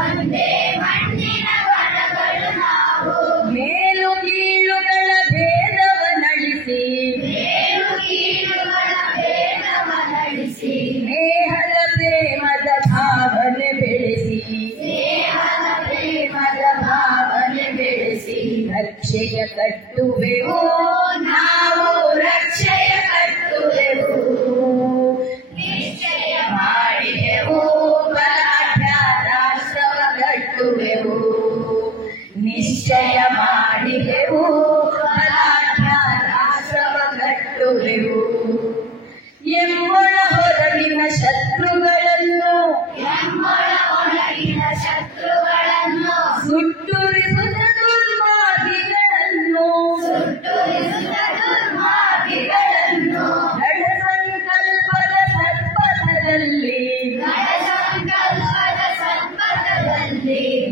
ಒಂದೇ ಮಣ್ಣಿನ ವರಗಳು ನಾವು. ಮೇಲು ಕೀಳುಗಳ ಭೇದವನಳಿಸಿ ಸ್ನೇಹದ ಪ್ರೇಮದ ಭಾವನೆ ಬೆಳೆಸಿ ರಕ್ಷೆಯ ಕಟ್ಟುವೆವು ನಾವು ರಕ್ಷೆಯ ಕಟ್ಟುವೆವು. ನಿಶ್ಚಯ ಮಾಡಿದೆವು ಬಲಾಢ್ಯ ರಾಷ್ಟ್ರವ ಕಟ್ಟುವೆವು. ನಿಶ್ಚಯ ಮಾಡಿದೆವು ಬಲಾಢ್ಯ ರಾಷ್ಟ್ರವ ಕಟ್ಟುವೆವು. ಎಮ್ಮೊಳ ಹೊರಗಿನ ಶತ್ರುಗಳನ್ನು ಸುಟ್ಟುರಿಸುತ್ತ ದುರ್ಮಾರ್ಗಿಗಳನ್ನು ದೃಢ ಸಂಕಲ್ಪದ ಸತ್ಪಥದಲ್ಲಿ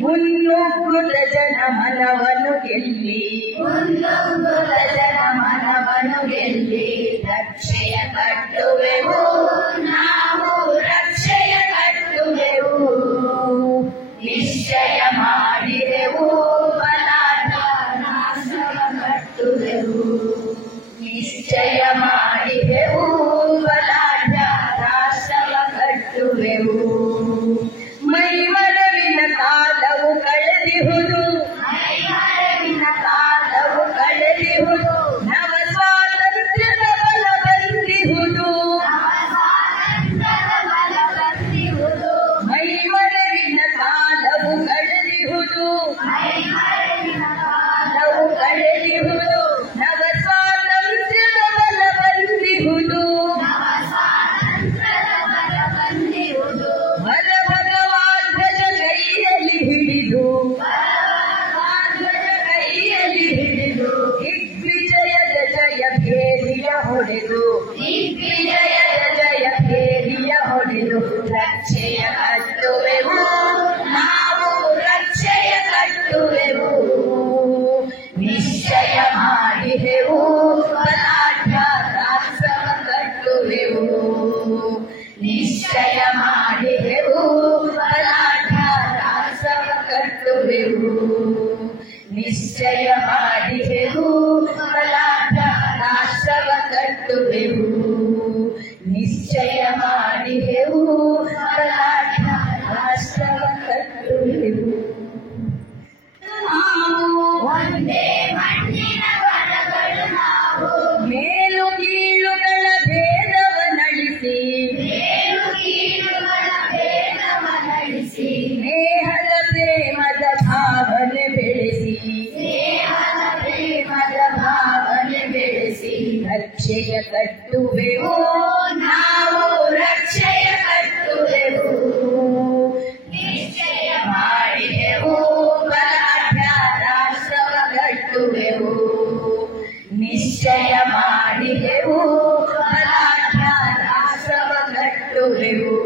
ಮುನ್ನುಗ್ಗುತ್ತ ಜನಮನವನ್ನು ಗೆಲ್ಲಿ ರಕ್ಷೆಯ ಕಟ್ಟುವೆವು ನಾವು ರಕ್ಷೆಯ ಕಟ್ಟುವೆವು. ನಿಶ್ಚಯ ಮಾಡಿದೆವು ಬಲಾಢ್ಯ ರಾಷ್ಟ್ರವ ಕಟ್ಟುವೆವು. ನಿಶ್ಚಯ ಮಾಡಿದೆವು ಬಲಾಢ್ಯ ರಾಷ್ಟ್ರವ ಕಟ್ಟುವೆವು. ಮೈಮರವಿನ ಕಾಲವು ಕಳೆದಿಹುದು ನವ ಸ್ವಾತಂತ್ರ್ಯದ ಬಲ ಬಂದಿಹುದು. ಮೈಮರವಿನ ಕಾಲವು ಕಳೆದಿಹುದು ನವ ಸ್ವಾತಂತ್ರ್ಯದ ಬಲ ಬಂದಿಹುದು. ವರ ಭಗವಾಧ್ವಜ ಕೈಯಲ್ಲಿ ಹಿಡಿದು ದಿಗ್ವಿಜಯದ ಜಯ ಭೇರಿಯ ಹೊಡೆದು ರಕ್ಷೆಯ ಕಟ್ಟುವೆವು ನಾವು ರಕ್ಷೆಯ ಕಟ್ಟುವೆವು. ನಿಶ್ಚಯ ಮಾಡಿದೆವು ಬಲಾಢ್ಯ ರಾಷ್ಟ್ರವ ಕಟ್ಟುವೆವು. ನಿಶ್ಚಯ ಮಾಡಿದೆವು ಬಲಾಢ್ಯ ರಾಷ್ಟ್ರವ ಕಟ್ಟುವೆವು. ನಿಶ್ಚಯ ಮಾಡಿದೆವು ಬಲಾಢ್ಯ ರಾಷ್ಟ್ರವ ಕಟ್ಟುವೆವು. ನಿಶ್ಚಯ ಮಾಡಿದೆವು ಬಲಾಢ್ಯ ರಾಷ್ಟ್ರವ ಕಟ್ಟುವೆವು. ಒಂದೇ ಮಣ್ಣಿನ ವರಗಳು ನಾವು. ಮೇಲು ಕೀಳುಗಳ ಭೇದವನಳಿಸಿ ಸ್ನೇಹದ ಪ್ರೇಮದ ಭಾವನೆ ಬೆಳೆಸಿ ರಕ್ಷೆಯ ಕಟ್ಟುವೆವು ನಾವು ರಕ್ಷೆಯ ಕಟ್ಟುವೆವು. ನಿಶ್ಚಯ ಮಾಡಿದೆವು ಬಲಾಢ್ಯ ರಾಷ್ಟ್ರವ ಕಟ್ಟುವೆವು. ನಿಶ್ಚಯ ಮಾಡಿದೆವು ಬಲಾಢ್ಯ ರಾಷ್ಟ್ರವ ಕಟ್ಟುವೆವು.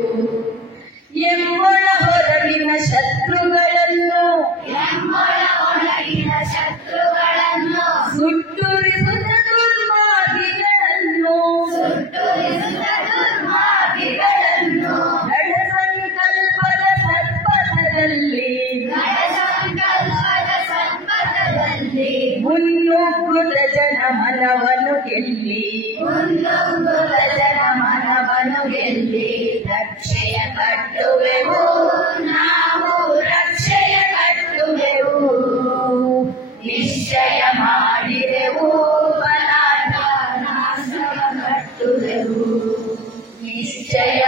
ಎಮ್ಮೊಳ ಹೊರಗಿನ ಶತ್ರುಗಳನ್ನು ಸುಟ್ಟುರಿಸುತ್ತ ದುರ್ಮಾರ್ಗಿಗಳನ್ನು ದೃಢ ಸಂಕಲ್ಪದ ಸತ್ಪಥದಲ್ಲಿ ಮುನ್ನುಗ್ಗುತ್ತ ಜನಮನವನ್ನು ಗೆಲ್ಲಿ ರಕ್ಷೆಯ ಕಟ್ಟುವೆವು ನಾವು ರಕ್ಷೆಯ ಕಟ್ಟುವೆವು. ನಿಶ್ಚಯ ಮಾಡಿದೆವು ಬಲಾಢ್ಯ ರಾಷ್ಟ್ರವ ಕಟ್ಟುವೆವು. ನಿಶ್ಚಯ